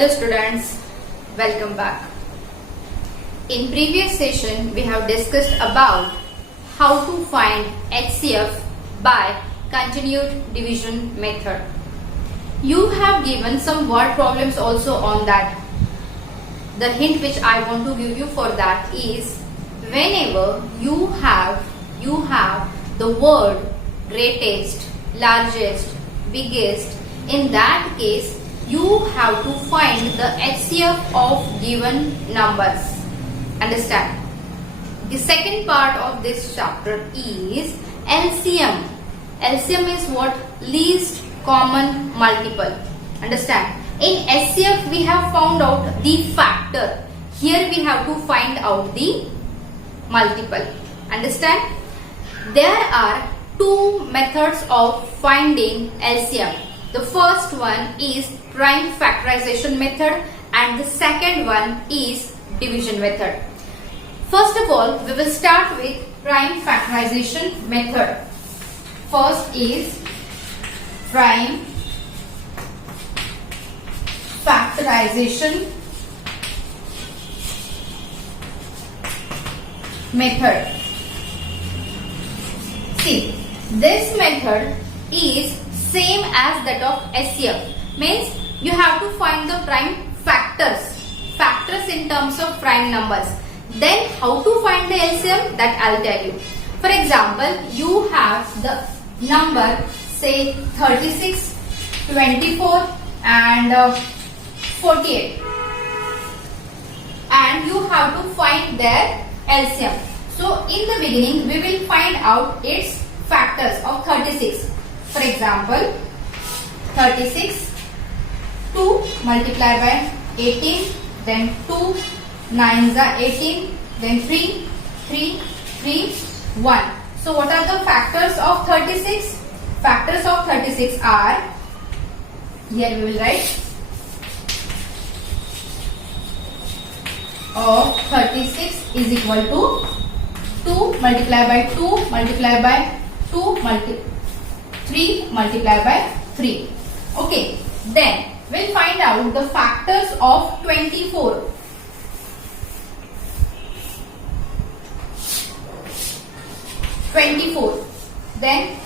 Hello students, welcome back. In previous session we have discussed about how to find HCF by continued division method. You have given some word problems also on that. The hint which I want to give you for that is whenever you have the word greatest, largest, biggest, in that case you have to find the HCF of given numbers. Understand? The second part of this chapter is LCM. LCM is what? Least common multiple. Understand? In HCF we have found out the factor. Here we have to find out the multiple. Understand? There are two methods of finding LCM. The first one is prime factorization method and the second one is division method. First of all, we will start with prime factorization method. First is prime factorization method. See, this method is same as that of HCF. Means you have to find the prime factors in terms of prime numbers. Then how to find the LCM, that I'll tell you. For example, you have the number say 36, 24 and 48 and you have to find their LCM. So in the beginning we will find out its factors of 36. For example, 36, 2 multiplied by 18, then 2 9s are 18, then 3, 3, 3, 1. So what are the factors of 36? Factors of 36 are, here we will write, of 36 is equal to 2 multiplied by 2 multiplied by 2 3 multiplied by 3. Okay, then we'll find out the factors of 24. Then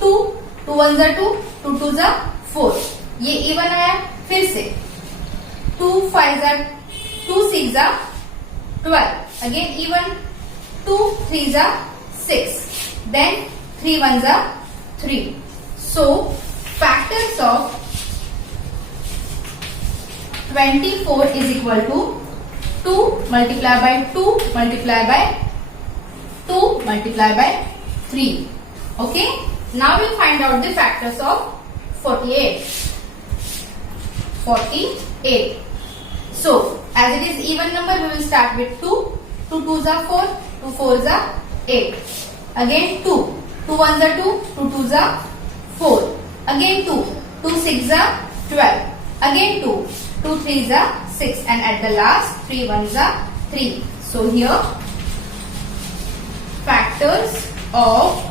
2 1s are 2, 2 2s are 4. ये even आया. फिर से 2 5s are 2 6s are 12. Again even 2 3s are 6. Then 3 1s are 3. So factors of 24 is equal to 2 multiplied by 2 multiplied by 2 multiplied by 3. Okay. Now we'll find out the factors of 48. So as it is even number, we will start with 2. 2 2s are 4. 2 4s are 8. Again 2. 2 1s are 2. 2 2s are 4. Again 2. 2 6s are 12. Again 2. 2 3s are 6. And at the last 3 1s are 3. So here factors of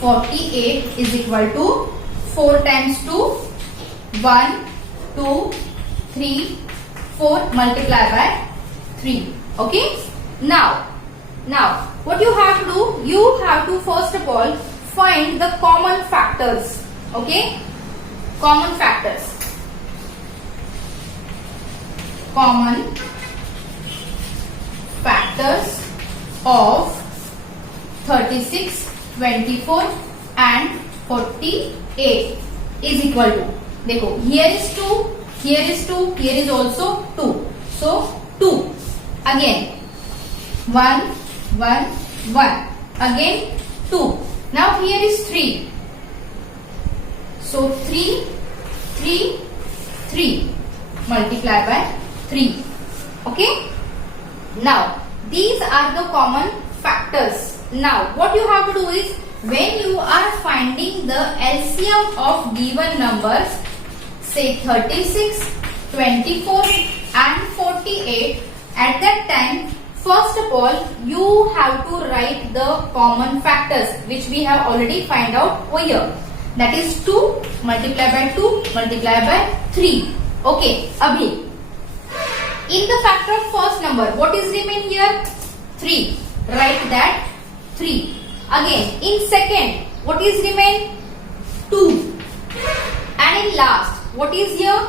48 is equal to 4 times 2, 1, 2, 3, 4 multiplied by 3. Okay. Now what you have to do, you have to first of all find the common factors. Okay. Common factors. Common factors of 36, 24 and 48 is equal to, देखो, here is 2, here is 2, here is also 2. So 2. Again 1, 1, 1. Again 2. Now here is 3. So 3, 3, 3 multiplied by 3. Okay. Now these are the common factors. Now what you have to do is, when you are finding the LCM of given numbers, say 36, 24 and 48, at that time first of all you have to write the common factors which we have already find out over here. That is 2 multiplied by 2 multiplied by 3. Okay, abhi In the factor of first number, what is remain here? 3. Write that 3. Again, in second, what is remain? 2. And in last, what is here?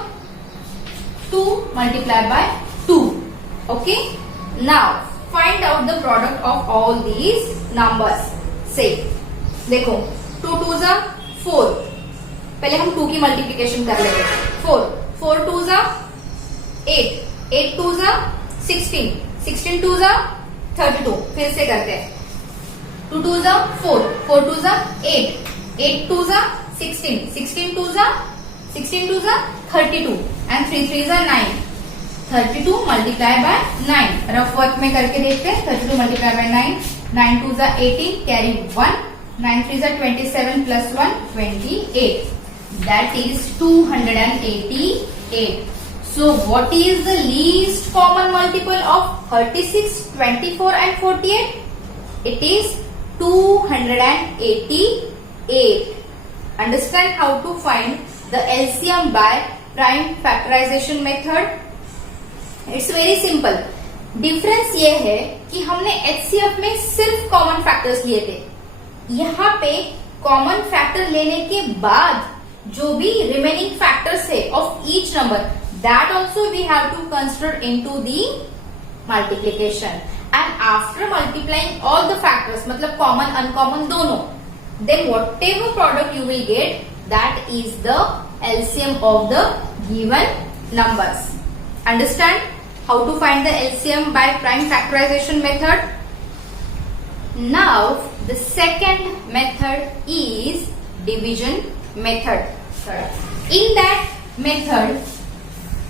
2 multiplied by 2. Okay. Now, find out the product of all these numbers. Say, देखो 2 2s are 4. पहले हम 2 की multiplication कर लेंगे. 4 4 2s are 8. 8 2s are 16. 16 2s are 32. फिर से करते हैं. 2 2s are 4. 4 2s are 8. 8 2s are 16. 16 2s are 32 and 3 3s are 9. 32 multiplied by 9. Rough work में करके देखते हैं. 32 multiplied by 9. 9 2s are 18. Carry 1. 9 3s are 27 plus 1 28. That is 288. So what is the least common multiple of 36, 24 and 48? It is 288. Understand how to find the LCM by prime factorization method? It's very simple. Difference ये है कि हमने HCF में सिर्फ common factors लिए थे. यहाँ पे कॉमन फैक्टर लेने के बाद जो भी रिमेनिंग फैक्टर्स है of each number, that also we have to consider into the multiplication. And after multiplying all the factors, मतलब कॉमन अनकॉमन दोनों, then whatever product you will get, that is the LCM of the given numbers. Understand how to find the LCM by prime factorization method? Now the second method is division method. In that method,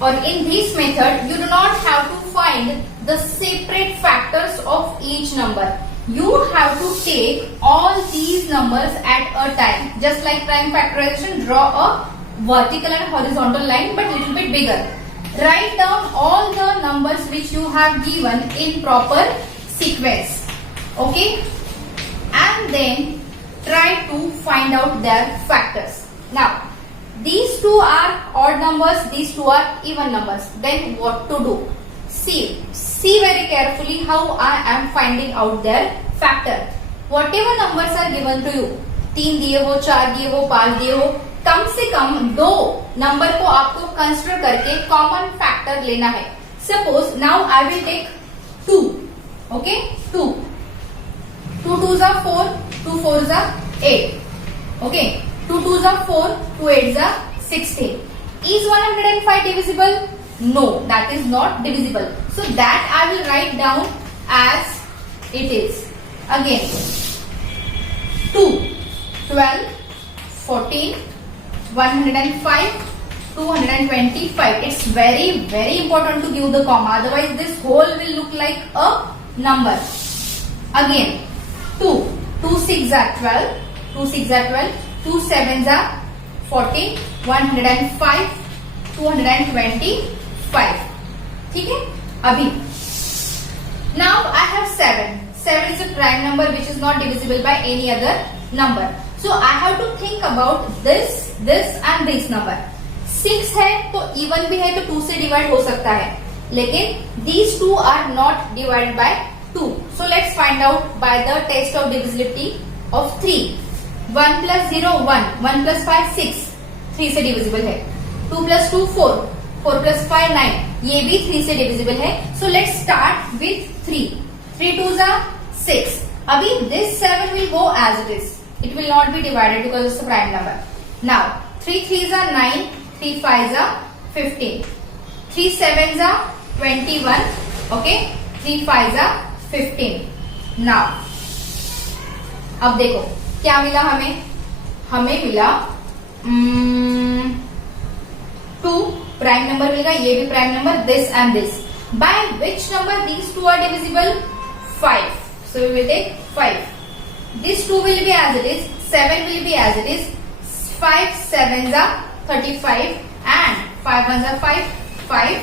or in this method, you do not have to find the separate factors of each number. You have to take all these numbers at a time. Just like prime factorization, draw a vertical and horizontal line, but little bit bigger. Write down all the numbers which you have given in proper sequence. Okay? And then try to find out their factors. Now, these two are odd numbers, these two are even numbers. Then what to do? See very carefully how I am finding out their factor. Whatever numbers are given to you, 3 दिए हो, 4 दिए हो, 5 दिए हो, कम से कम 2 number को आपको consider करके कॉमन फैक्टर लेना है. Suppose now I will take 2. Okay, 2 2 2s are 4, 2 4s are 8. Okay, 2 2s are 4, 2 8s are 16. Is 105 divisible? No, that is not divisible. So that I will write down as it is. Again, 2 12 14 105 225. It's very important to give the comma, otherwise this whole will look like a number. Again, 2 2 6 are 12, 2 6 are 12, 2 7s are 14, 105 225. ठीक है. अभी now I have 7. 7 is a prime number which is not divisible by any other number. So I have to think about this and this number. 6 है तो even भी है तो 2 से divide हो सकता है, लेकिन these two are not divided by 2. So let's find out by the test of divisibility of 3. 1 plus 0 1, 1 plus 5 6, 3 से डिविजिबल है. 2 plus 2 4, 4 plus 5 9, ये भी 3 से डिविजिबल है. So let's start with 3. 3 2s are 6. अभी this 7 will go as it is. It will not be divided because it's a prime number. Now 3 3s are 9, 3 5s are 15, 3 7s are 21. Okay, 3 5s are 15. Now अब देखो क्या मिला हमें. हमें मिला 2 prime number मिलेगा, ये भी prime number, this and this. By which number these two are divisible? 5. So we will take 5. This 2 will be as it is, 7 will be as it is. 5 7s are 35 and 5 1s are 5, 5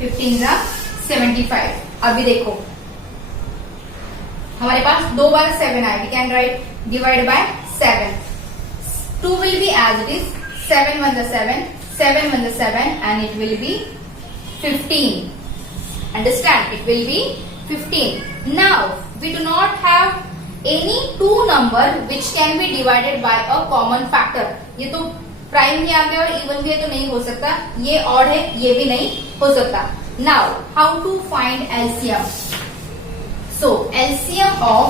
15s are 75. अभी देखो हमारे पास 2 बार 7 आए. We can write divide by 7. 2 will be as it is, 7 1s are 7, 7 1s are 7 and it will be 15. Understand? It will be 15. Now we do not have any two number which can be divided by a common factor. ये तो prime ही आ गया और even भी है तो नहीं हो सकता, ये ऑड है ये भी नहीं हो सकता. Now how to find LCM? So LCM of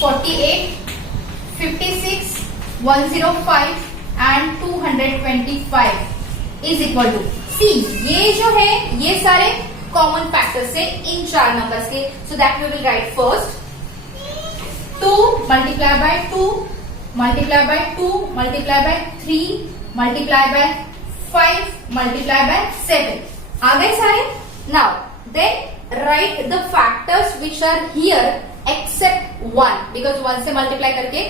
48, 56, 105 and 225 is equal to, सी ये जो है ये सारे कॉमन फैक्टर्स है इन चार नंबर्स के. So that we will write first 2 multiply by 2 multiply by 2 multiply by 3 multiply by 5 multiply by 7. आ गए सारे. Now then write the factors which are here except 1 because 1 से मल्टीप्लाई करके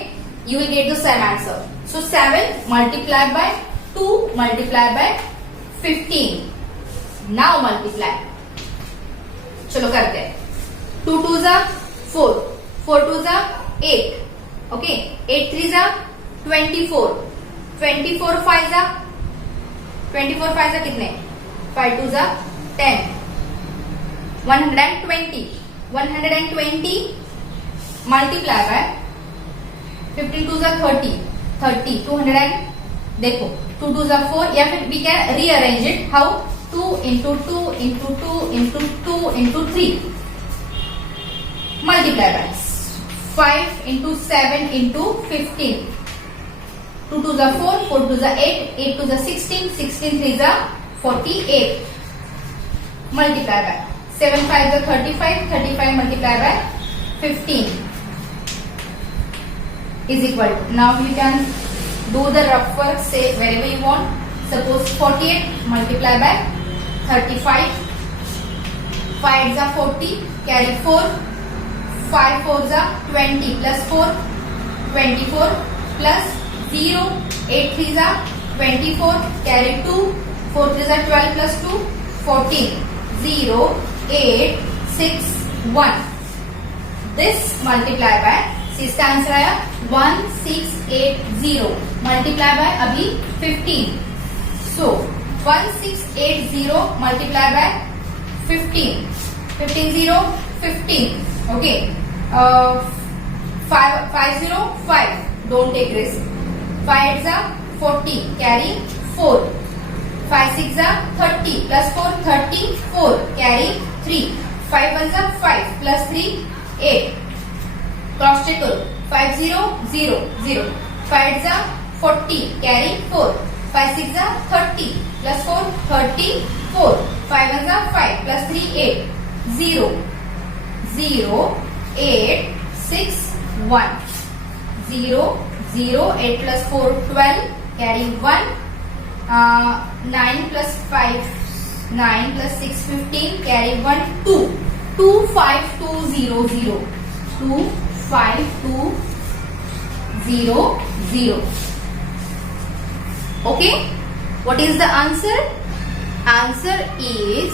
you will get the same answer. So 7 multiplied by 2 multiplied by 15. Now multiply. चलो करते हैं. 2 2s are 4, 4 2s are 8. Okay, 8 3s are 24, 24 5s are 24 5s are कितने? 5 2s are 10. 120, 120 multiply by 15 2s are 30, 30 200 and देखो 2 2s are 4 या फिर we can rearrange it. How? 2 into 2 into 2 into 2 into 3 multiply by 5 into 7 into 15. 2 2s are 4, 4 2s are 8, 8 2s are 16, 16 3s are 48 multiply by 7 5s are 35, 35 multiply by 15 is equal to, now you can do the rough work, say wherever you want. Suppose 48 multiply by 35, 5s are 40, carry 4, 5 4s are 20 plus 4, 24 plus 0, 8 3s are 24, carry 2, 4 3s are 12 plus 2, 14, 0, 8, 6, 1. This multiply by, इसका answer आया 1680 multiply by अभी 15. So 1680 multiply by 15, 15 0 15. Okay, 505 don't take risk. 5 8s are 40 carry 4, 5 6s are 30 plus 4 34 carry 3, 5 1s are 5 plus 3 8. Cross check करो. 5 0 0 0, 5 8s are 40 carry 4, 5 6s are 30 plus 4 34, 5 1s are 5 plus 3 8, 0 0 8 6 1, 0 0 8 plus 4 12 carry 1, 9 plus 5 9 plus 6 15 carry 1 2, 2 5 2 0 0, 2 5 2 0 0. Okay, what is the answer? Answer is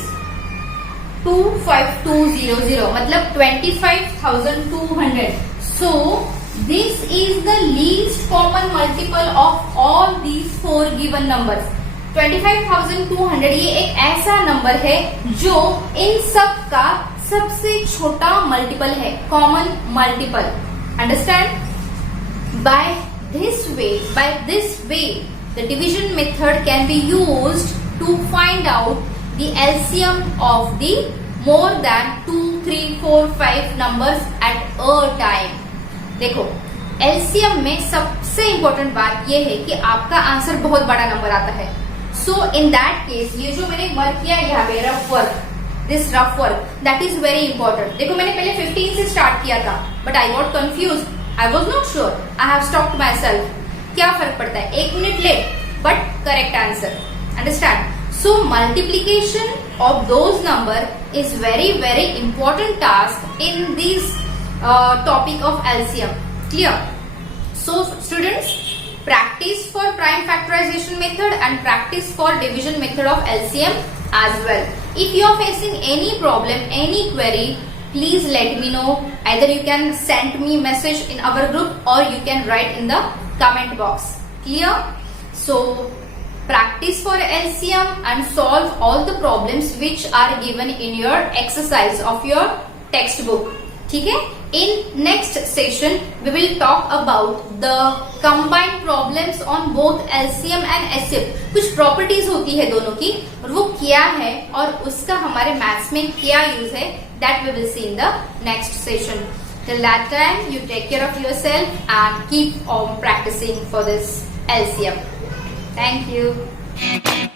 25200 मतलब 25,200. So this is the least common multiple of all these four given numbers. 25,200 ये एक ऐसा number है जो इन सब का सबसे छोटा मल्टीपल है, common multiple. Understand? By this way the division method can be used to find out the LCM of the more than 2 3 4 5 numbers at a time. देखो एलसीएम में सबसे इंपॉर्टेंट बात यह है कि आपका आंसर बहुत बड़ा नंबर आता है. सो इन दैट केस ये जो मैंने वर्क किया यहाँ पे rough work, this rough work that is very important. देखो मैंने पहले 15 से स्टार्ट किया था but I got confuse, I was not sure, I have stopped myself. क्या फर्क पड़ता है, 1 minute late but correct answer. Understand? So multiplication of those number is very very important task in this topic of LCM. Clear? So students, practice for prime factorization method and practice for division method of LCM as well. If you are facing any problem, any query, please let me know. Either you can send me message in our group or you can write in the comment box. Clear? So practice for LCM and solve all the problems which are given in your exercise of your textbook. ठीक है? In next session we will talk about the combined problems on both LCM and HCF. कुछ properties होती है दोनों की और वो क्या है और उसका हमारे मैथ्स में क्या यूज है, that we will see in the next session. Till that time, you take care of yourself and keep on practicing for this LCM. Thank you.